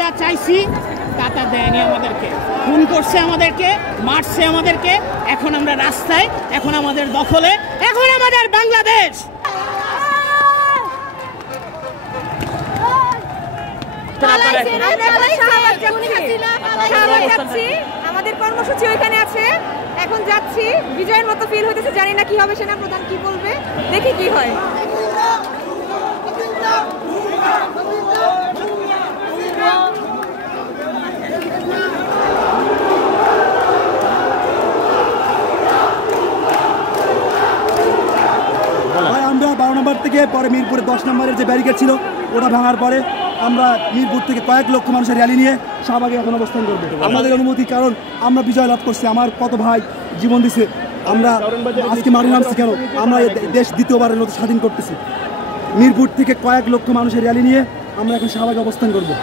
যা চাইছি তা দেয়নি আমাদেরকে, খুন করছে আমাদেরকে, মারছে আমাদেরকে। এখন আমরা রাস্তায়, এখন আমাদের দখলে, এখন আমাদের বাংলাদেশ। আমাদের কর্মসূচি ওইখানে আছে, এখন যাচ্ছি। বিজয়ের মতো ফিল হইতেছে, জানি না কি হবে, সেনা প্রধান কি বলবে, দেখি কি হয়। আমরা 12 নম্বর থেকে পরে মিরপুরে 10 নম্বরের যে ব্যারিকেড ছিল ওটা ভাঙার পরে আমরা মিরপুর থেকে কয়েক লক্ষ মানুষের র্যালি নিয়ে শাহবাগে এখন অবস্থান করবো। আমাদের অনুমতি, কারণ আমরা বিজয় লাভ করছি, আমার কত ভাই জীবন দিছে, আমরা আজকে মারি নামছি কেন, আমরা দেশ দ্বিতীয়বারের মতো স্বাধীন করতেছি। মিরপুর থেকে কয়েক লক্ষ মানুষের র্যালি নিয়ে আমরা এখন শাহবাগে অবস্থান করবো।